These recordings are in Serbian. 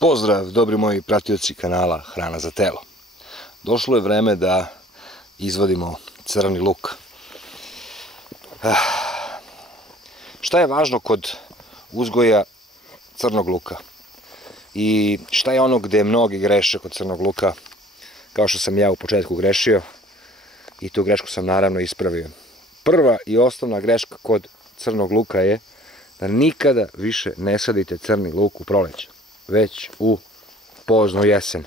Pozdrav, dobri moji pratioci kanala Hrana za telo. Došlo je vreme da izvadimo crni luk. Šta je važno kod uzgoja crnog luka? I šta je ono gde mnogi greše kod crnog luka, kao što sam ja u početku grešio, i tu grešku sam naravno ispravio. Prva i osnovna greška kod crnog luka je da nikada više ne sadite crni luk u proleće, već u poznu jesen.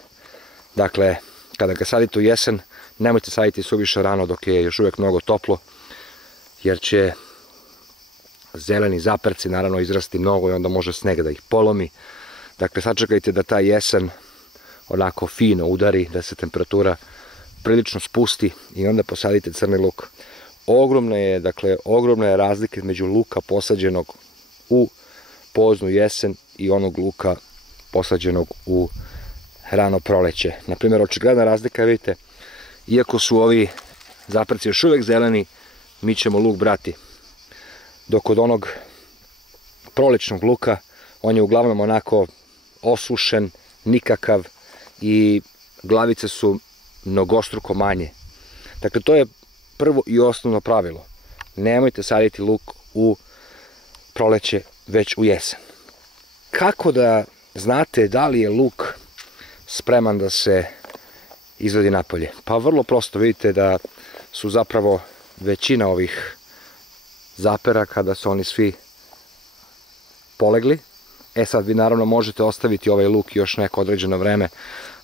Dakle, kada ga sadite u jesen, nemojte saditi suviše rano dok je još uvijek mnogo toplo, jer će zeleni zaperci naravno izrasti mnogo i onda može sneg da ih polomi. Dakle, sačekajte da ta jesen onako fino udari, da se temperatura prilično spusti i onda posadite crni luk. Ogromna je razlika između luka posađenog u poznu jesen i onog luka posađenog u rano proleće. Naprimjer, očigledna razlika, vidite, iako su ovi zapreci još uvijek zeleni, mi ćemo luk brati. Dok od onog prolećnog luka, on je uglavnom onako osušen, nikakav i glavice su mnogostruko manje. Dakle, to je prvo i osnovno pravilo. Nemojte saditi luk u proleće, već u jesen. Kako da znate da li je luk spreman da se izvadi napolje? Pa vrlo prosto, vidite da su zapravo većina ovih zapera kada su oni svi polegli. Sad vi naravno možete ostaviti ovaj luk još neko određeno vreme,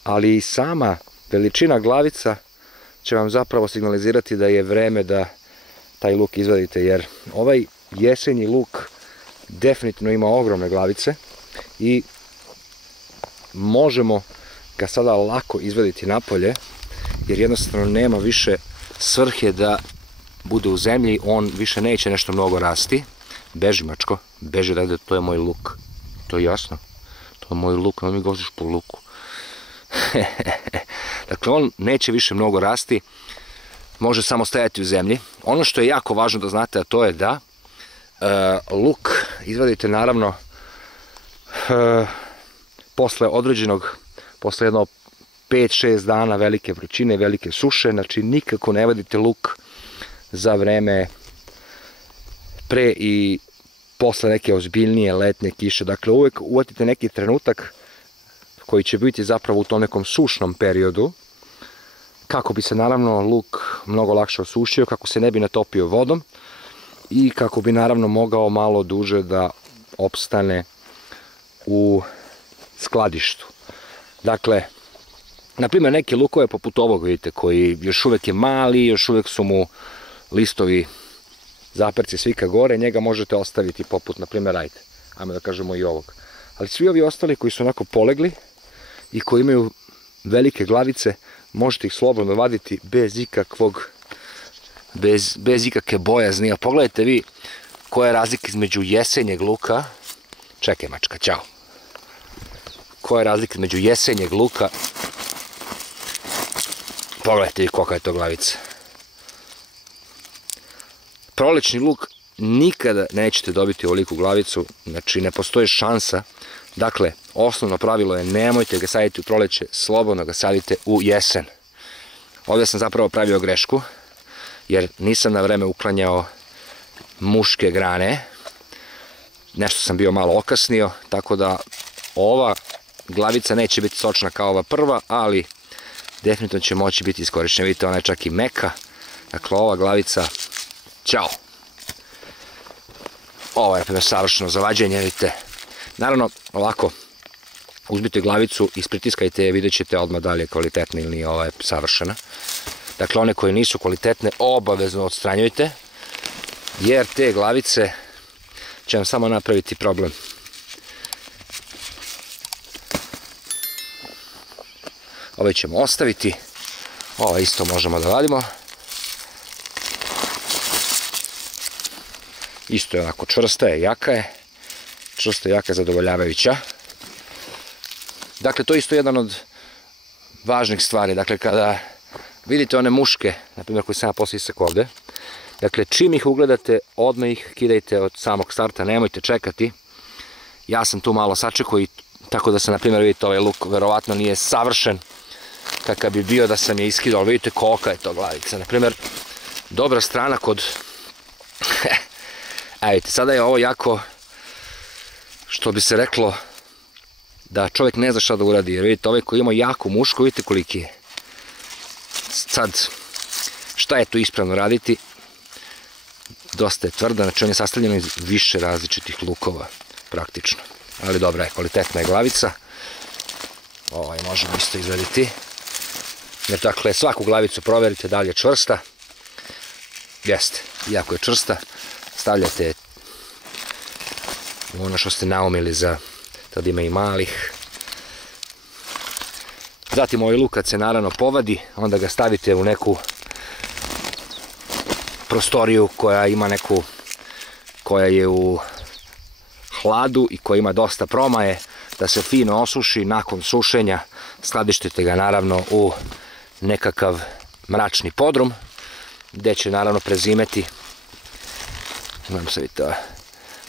ali i sama veličina glavica će vam zapravo signalizirati da je vreme da taj luk izvadite, jer ovaj jesenji luk definitivno ima ogromne glavice i možemo ga sada lako izvaditi napolje, jer jednostavno nema više svrhe da bude u zemlji, on više neće nešto mnogo rasti. Beži, mačko, beži, da to je moj luk. To je jasno, to je moj luk, ne mi goziš po luku. Dakle, on neće više mnogo rasti, može samo stajati u zemlji. Ono što je jako važno da znate, a to je da luk izvadite naravno posle jedno 5-6 dana velike vrućine, velike suše. Znači nikako ne vadite luk za vreme pre i posle neke ozbiljnije letnje kiše. Dakle, uvijek uvatite neki trenutak koji će biti zapravo u tom nekom sušnom periodu, kako bi se naravno luk mnogo lakše osušio, kako se ne bi natopio vodom i kako bi naravno mogao malo duže da opstane u skladištu. Dakle, naprimjer, neke lukove poput ovog, vidite, koji još uvijek je mali, još uvijek su mu listovi, zaperci svi ka gore, njega možete ostaviti poput, naprimjer, ajmo da kažemo i ovog. Ali svi ovi ostali koji su onako polegli i koji imaju velike glavice, možete ih slobodno vaditi bez ikakve bojazni. A pogledajte vi koja je razlika između jesenjeg luka. Čekaj, mačka, ćao. Koja je razlika između jesenjeg luka. Pogledajte vi kolika je to glavica. Prolećni luk nikada nećete dobiti ovoliku glavicu, znači ne postoji šansa. Dakle, osnovno pravilo je nemojte ga saditi u proleće, slobodno ga sadite u jesen. Ovdje sam zapravo pravio grešku, jer nisam na vreme uklanjao muške grane. Nešto sam bio malo okasnio, tako da ova glavica neće biti sočna kao ova prva, ali definitivno će moći biti iskorišćena. Vidite, ona je čak i meka. Dakle, ova glavica, ćao. Ovo je savršeno za vađenje, vidite. Naravno, ovako, uzmite glavicu, ispritiskajte je, vidjet ćete odmah da li je kvalitetna ili nije. Ova je savršena. Dakle, one koje nisu kvalitetne obavezno odstranjujte, jer te glavice će vam samo napraviti problem. Ove ćemo ostaviti, ova isto možemo da vadimo. Isto je onako čvrsta je, jaka je. Čvrsta, jaka, zadovoljavajuća. Dakle, to je isto jedan od važnih stvari. Dakle, kada vidite one muške, na primjer koji sam ja posle isekao ovde, dakle, čim ih ugledate, odmah ih kidajte od samog starta, nemojte čekati. Ja sam tu malo sačekao i Tako da se, na primjer, vidite, ovaj luk verovatno nije savršen kakav bi bio da sam je iskidao, ali vidite kolika je to glavica. Na primjer, dobra strana kod... vidite, sada je ovo jako, što bi se reklo, da čovjek ne zna šta da uradi, jer vidite, ovaj koji ima jako muško, vidite koliki je. Sad, šta je tu ispravno raditi? Dosta je tvrda, znači on je sastavljen iz više različitih lukova, praktično. Ali dobra je, kvalitetna je glavica. Ovaj možemo isto izvaditi. Jer dakle, svaku glavicu proverite da li je čvrsta. Jeste, iako je čvrsta, stavljate ono što ste naumili za, tad ima i malih. Zatim ovaj luk kad se naravno povadi, onda ga stavite u neku prostoriju koja ima neku, koja je u hladu i koja ima dosta promaje, da se fino osuši. Nakon sušenja skladištite ga naravno u nekakav mračni podrum, gdje će naravno prezimeti. Imam se vidite,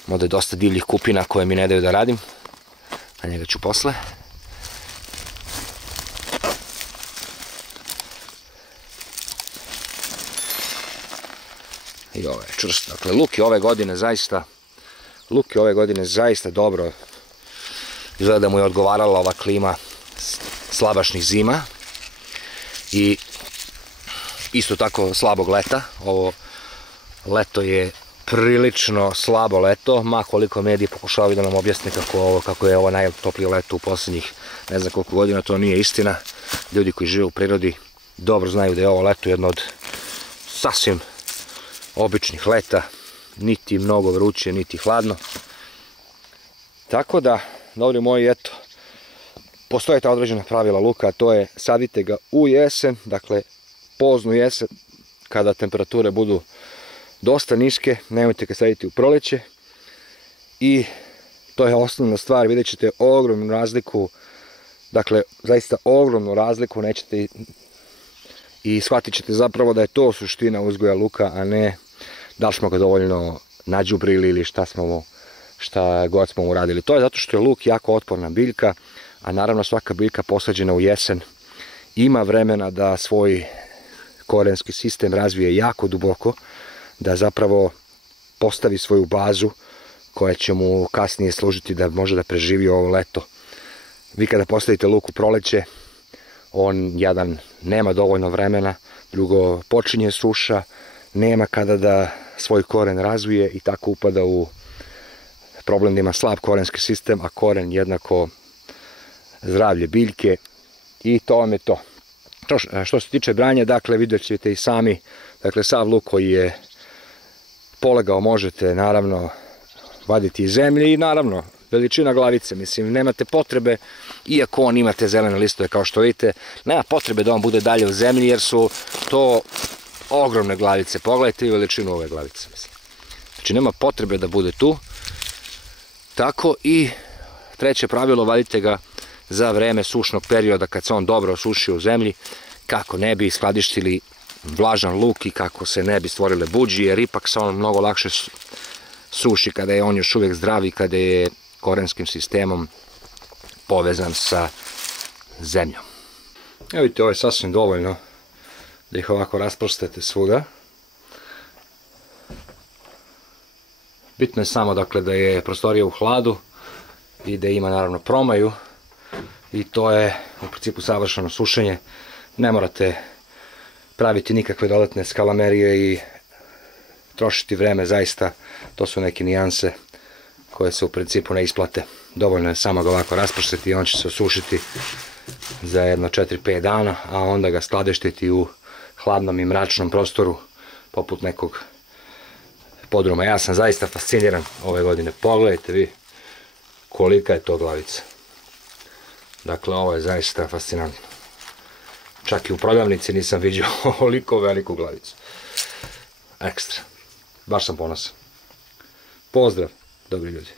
možda je dosta divljih kupina koje mi ne daju da radim, a njega ću posle. I ovo je čvrst. Dakle, luk je ove godine zaista dobro. Izgleda da mu je odgovarala ova klima slabašnih zima i isto tako slabog leta. Ovo leto je prilično slabo leto, ma koliko mediji pokušavaju da nam objasne kako je ovo najtoplije leto u posljednjih ne znam koliko godina, to nije istina. Ljudi koji žive u prirodi dobro znaju da je ovo leto jedno od sasvim običnih leta, niti mnogo vruće, niti hladno. Tako da, dobri moji, eto, postoje ta određena pravila luka, a to je sadite ga u jesen, dakle poznu jesen, kada temperature budu dosta niske, nemojte ga saditi u proleće. I to je osnovna stvar, vidjet ćete ogromnu razliku, dakle zaista ogromnu razliku, nećete i shvatit ćete zapravo da je to suština uzgoja luka, a ne da li smo ga dovoljno nađubrili ili šta god smo uradili. To je zato što je luk jako otporna biljka, a naravno svaka biljka posađena u jesen ima vremena da svoj korenski sistem razvije jako duboko, da zapravo postavi svoju bazu koja će mu kasnije služiti da može da preživi ovo leto. Vi kada postavite luk u proleće, on jedan nema dovoljno vremena, drugo počinje suša, nema kada da svoj koren razvije i tako upada u problem da ima slab korenski sistem, a koren jednako zdravlje biljke i to vam je to. Što se tiče branja, dakle vidjet ćete i sami, dakle sav luk koji je polegao možete naravno vaditi iz zemlje i naravno veličina glavice, mislim nemate potrebe, iako on imate zelene listove kao što vidite, nema potrebe da on bude dalje u zemlji jer su to ogromne glavice. Pogledajte i veličinu ove glavice, mislim. Znači nema potrebe da bude tu. Tako i treće pravilo, vadite ga za vreme sušnog perioda kad se on dobro osuši u zemlji, kako ne bi skladištili vlažan luk i kako se ne bi stvorile buđi, jer ipak se on mnogo lakše suši kada je on još uvijek zdrav i kada je korenskim sistemom povezan sa zemljom. Evo vidite, ovo je sasvim dovoljno da ih ovako rasprostete svuda. Bitno je samo dakle da je prostorija u hladu i da ima naravno promaju i to je u principu savršeno sušenje. Ne morate praviti nikakve dodatne skalamerije i trošiti vreme, zaista to su neke nijanse koje se u principu ne isplate. Dovoljno je samo ga ovako rasprostiti i on će se osušiti za jedno 4-5 dana, a onda ga skladištiti u hladnom i mračnom prostoru poput nekog podruma. Ja sam zaista fasciniran ove godine. Pogledajte vi kolika je to glavica. Dakle, ovo je zaista fascinantno. Čak i u prodavnici nisam vidio ovoliko veliku glavicu. Ekstra. Baš sam ponosan. Pozdrav, dobri ljudi.